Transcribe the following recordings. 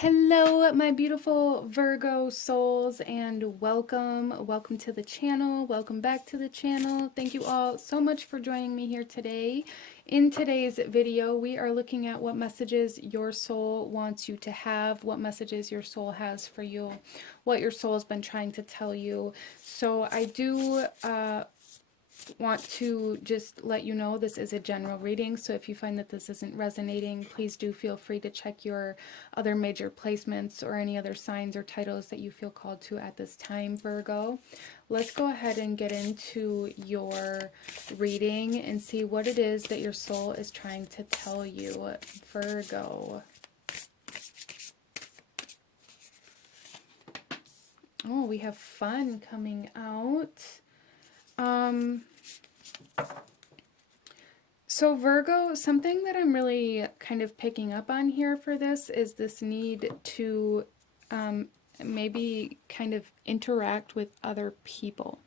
Hello, my beautiful Virgo souls, and welcome. Welcome to the channel. Welcome back to the channel. Thank you all so much for joining me here today. In today's video, we are looking at what messages your soul wants you to have, what messages your soul has for you, what your soul has been trying to tell you. So I do want to just let you know this is a general reading, so if you find that this isn't resonating, please do feel free to check your other major placements or any other signs or titles that you feel called to at this time, Virgo. Let's go ahead and get into your reading and see what it is that your soul is trying to tell you, Virgo. Oh, we have fun coming out. So Virgo, something that I'm really kind of picking up on here for this is this need to maybe kind of interact with other people.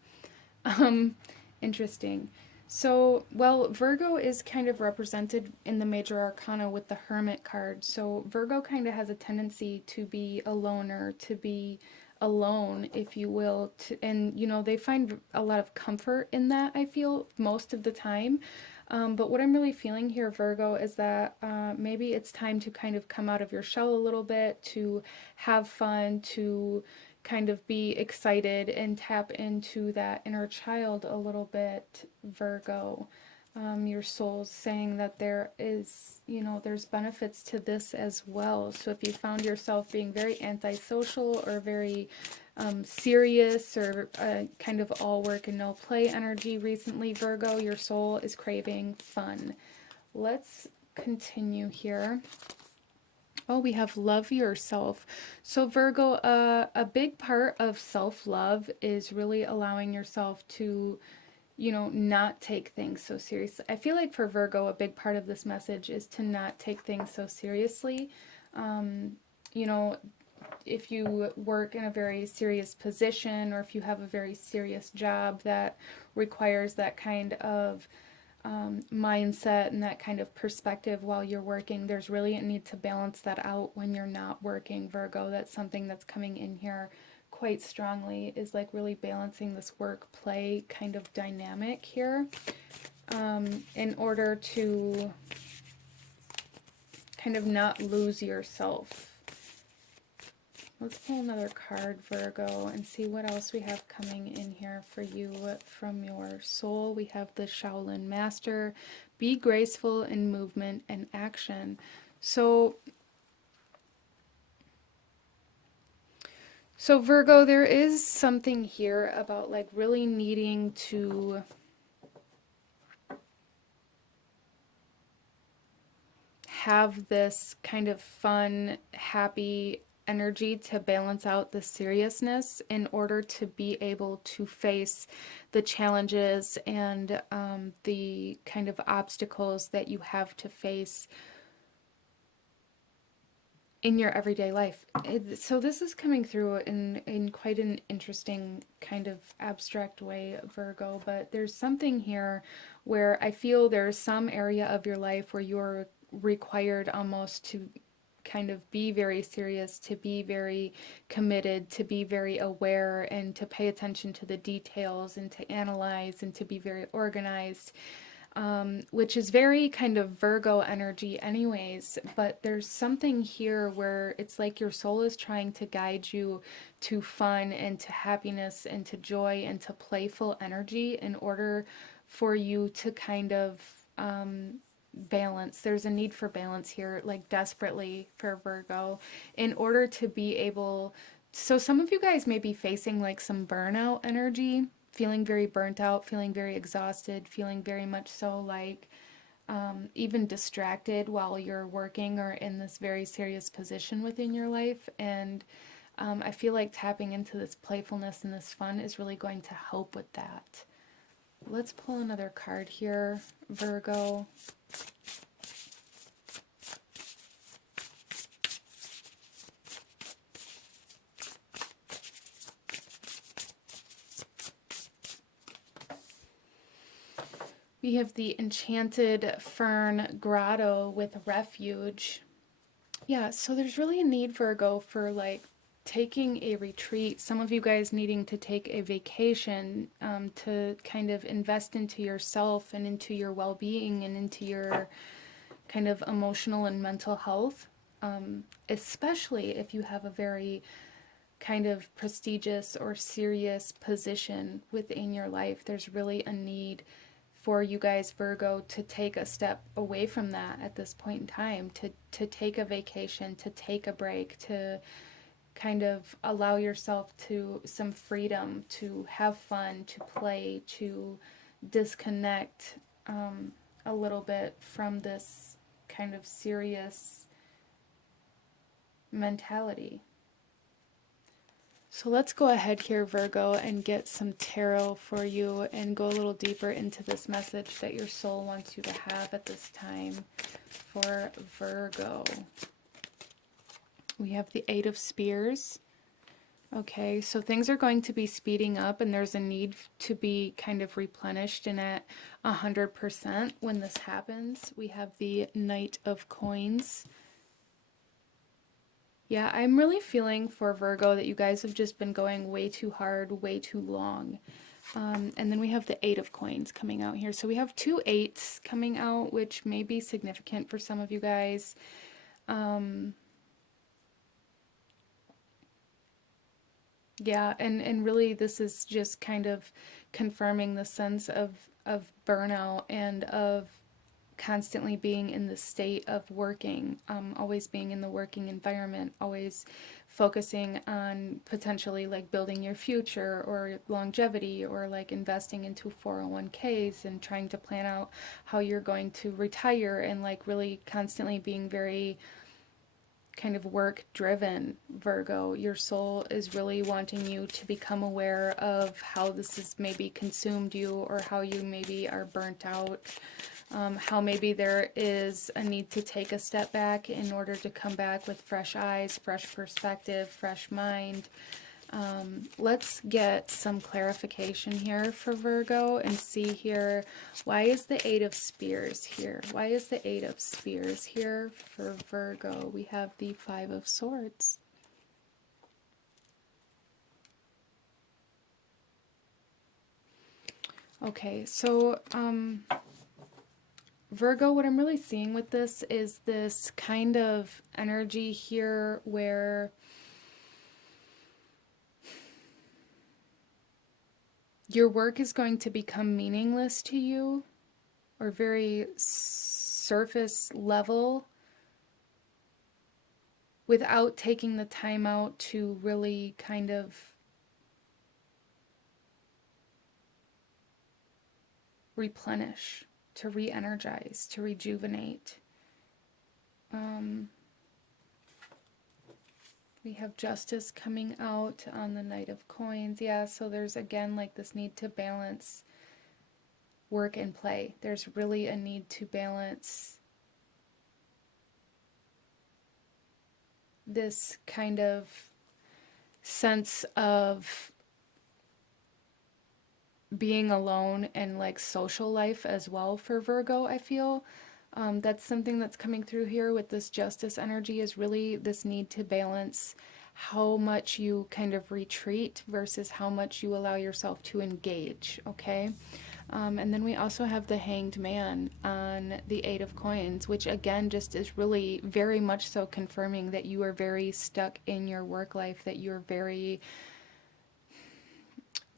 Interesting. So, well, Virgo is kind of represented in the major arcana with the Hermit card. So Virgo kind of has a tendency to be a loner, to be alone, if you will, and they find a lot of comfort in that, I feel, most of the time. But what I'm really feeling here, Virgo, is that maybe it's time to kind of come out of your shell a little bit, to have fun, to kind of be excited and tap into that inner child a little bit, Virgo. Your soul's saying that there is, there's benefits to this as well. So if you found yourself being very antisocial or very serious or kind of all work and no play energy recently, Virgo, your soul is craving fun. Let's continue here. Oh, we have love yourself. So Virgo, a big part of self-love is really allowing yourself to, not take things so seriously. I feel like for Virgo, a big part of this message is to not take things so seriously. You know, if you work in a very serious position or if you have a very serious job that requires that kind of mindset and that kind of perspective while you're working, there's really a need to balance that out when you're not working, Virgo. That's something that's coming in here quite strongly, is like really balancing this work play kind of dynamic here in order to kind of not lose yourself. Let's pull another card, Virgo, and see what else we have coming in here for you from your soul. We have the Shaolin Master. Be graceful in movement and action. So Virgo, there is something here about like really needing to have this kind of fun, happy energy to balance out the seriousness in order to be able to face the challenges and the kind of obstacles that you have to face in your everyday life. So this is coming through in quite an interesting kind of abstract way, Virgo, but there's something here where I feel there's some area of your life where you're required almost to kind of be very serious, to be very committed, to be very aware, and to pay attention to the details, and to analyze, and to be very organized, which is very kind of Virgo energy anyways. But there's something here where it's like your soul is trying to guide you to fun and to happiness and to joy and to playful energy in order for you to kind of balance. There's a need for balance here, like desperately for Virgo, in order to be able. So some of you guys may be facing like some burnout energy, feeling very burnt out, feeling very exhausted, feeling very much so like even distracted while you're working or in this very serious position within your life. And I feel like tapping into this playfulness and this fun is really going to help with that. Let's pull another card here, Virgo. We have the Enchanted Fern Grotto with Refuge. Yeah, so there's really a need, Virgo, for like taking a retreat. Some of you guys needing to take a vacation, to kind of invest into yourself and into your well-being and into your kind of emotional and mental health, especially if you have a very kind of prestigious or serious position within your life. There's really a need for you guys, Virgo, to take a step away from that at this point in time, to take a vacation, to take a break, to kind of allow yourself to some freedom, to have fun, to play, to disconnect, a little bit from this kind of serious mentality. So let's go ahead here, Virgo, and get some tarot for you and go a little deeper into this message that your soul wants you to have at this time for Virgo. We have the Eight of Spears. Okay, so things are going to be speeding up and there's a need to be kind of replenished and at 100% when this happens. We have the Knight of Coins. Yeah, I'm really feeling for Virgo that you guys have just been going way too hard, way too long. And then we have the Eight of Coins coming out here. So we have two eights coming out, which may be significant for some of you guys. Yeah, and really this is just kind of confirming the sense of burnout and of constantly being in the state of working, always being in the working environment, always focusing on potentially like building your future or longevity or like investing into 401ks and trying to plan out how you're going to retire and like really constantly being very kind of work driven, Virgo. Your soul is really wanting you to become aware of how this has maybe consumed you or how you maybe are burnt out. How maybe there is a need to take a step back in order to come back with fresh eyes, fresh perspective, fresh mind. Let's get some clarification here for Virgo and see here, why is the Eight of Spears here? Why is the Eight of Spears here for Virgo? We have the Five of Swords. Okay, so Virgo, what I'm really seeing with this is this kind of energy here where your work is going to become meaningless to you or very surface level without taking the time out to really kind of replenish, to re-energize, to rejuvenate. We have Justice coming out on the Knight of Coins. Yeah, so there's again like this need to balance work and play. There's really a need to balance this kind of sense of being alone and like social life as well for Virgo, I feel. That's something that's coming through here with this Justice energy, is really this need to balance how much you kind of retreat versus how much you allow yourself to engage, okay? And then we also have the Hanged Man on the Eight of Coins, which again just is really very much so confirming that you are very stuck in your work life, that you're very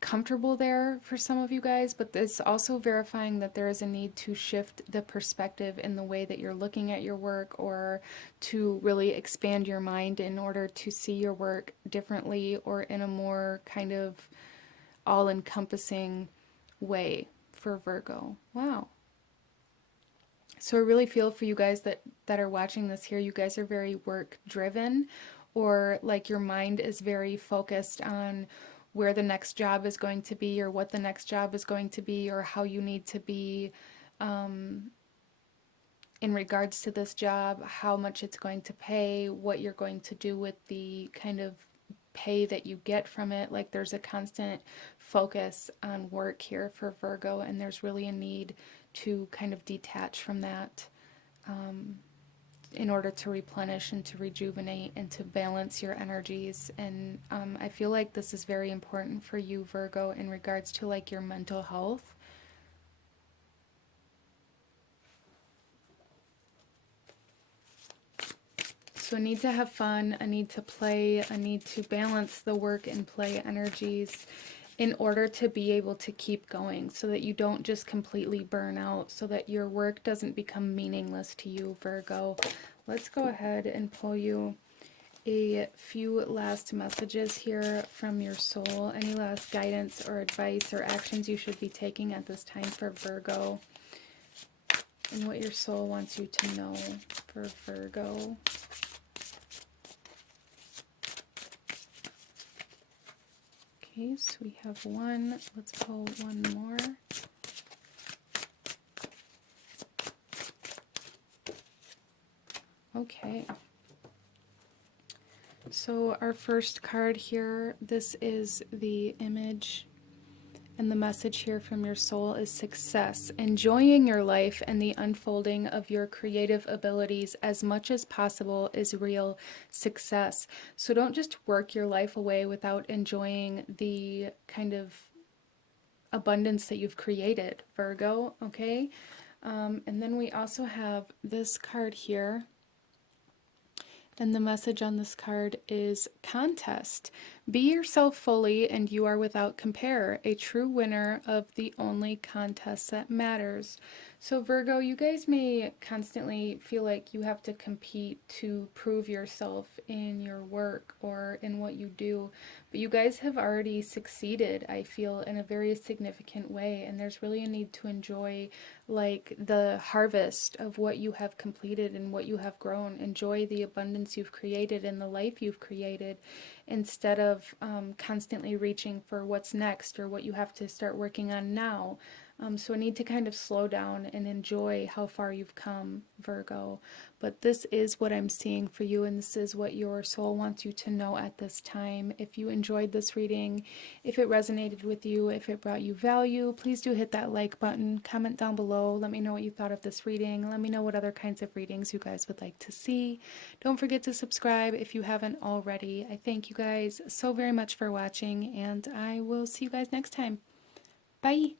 comfortable there for some of you guys, but it's also verifying that there is a need to shift the perspective in the way that you're looking at your work, or to really expand your mind in order to see your work differently or in a more kind of all-encompassing way for Virgo. Wow. So I really feel for you guys that are watching this here, you guys are very work driven, or like your mind is very focused on where the next job is going to be, or what the next job is going to be, or how you need to be in regards to this job, how much it's going to pay, what you're going to do with the kind of pay that you get from it. Like there's a constant focus on work here for Virgo, and there's really a need to kind of detach from that. in order to replenish and to rejuvenate and to balance your energies. And I feel like this is very important for you, Virgo, in regards to like your mental health. So I need to have fun, I need to play, I need to balance the work and play energies in order to be able to keep going, so that you don't just completely burn out, so that your work doesn't become meaningless to you, Virgo. Let's go ahead and pull you a few last messages here from your soul. Any last guidance or advice or actions you should be taking at this time for Virgo, and what your soul wants you to know for Virgo. Okay, so we have one. Let's pull one more. Okay. So our first card here, this is the image, and the message here from your soul is success. Enjoying your life and the unfolding of your creative abilities as much as possible is real success. So don't just work your life away without enjoying the kind of abundance that you've created, Virgo, okay? And then we also have this card here. And the message on this card is contest. Be yourself fully and you are without compare, a true winner of the only contest that matters. So Virgo, you guys may constantly feel like you have to compete to prove yourself in your work or in what you do, but you guys have already succeeded, I feel, in a very significant way, and there's really a need to enjoy like the harvest of what you have completed and what you have grown. Enjoy the abundance you've created and the life you've created, instead of constantly reaching for what's next or what you have to start working on now. So I need to kind of slow down and enjoy how far you've come, Virgo. But this is what I'm seeing for you, and this is what your soul wants you to know at this time. If you enjoyed this reading, if it resonated with you, if it brought you value, please do hit that like button, comment down below, let me know what you thought of this reading, let me know what other kinds of readings you guys would like to see. Don't forget to subscribe if you haven't already. I thank you guys so very much for watching, and I will see you guys next time. Bye!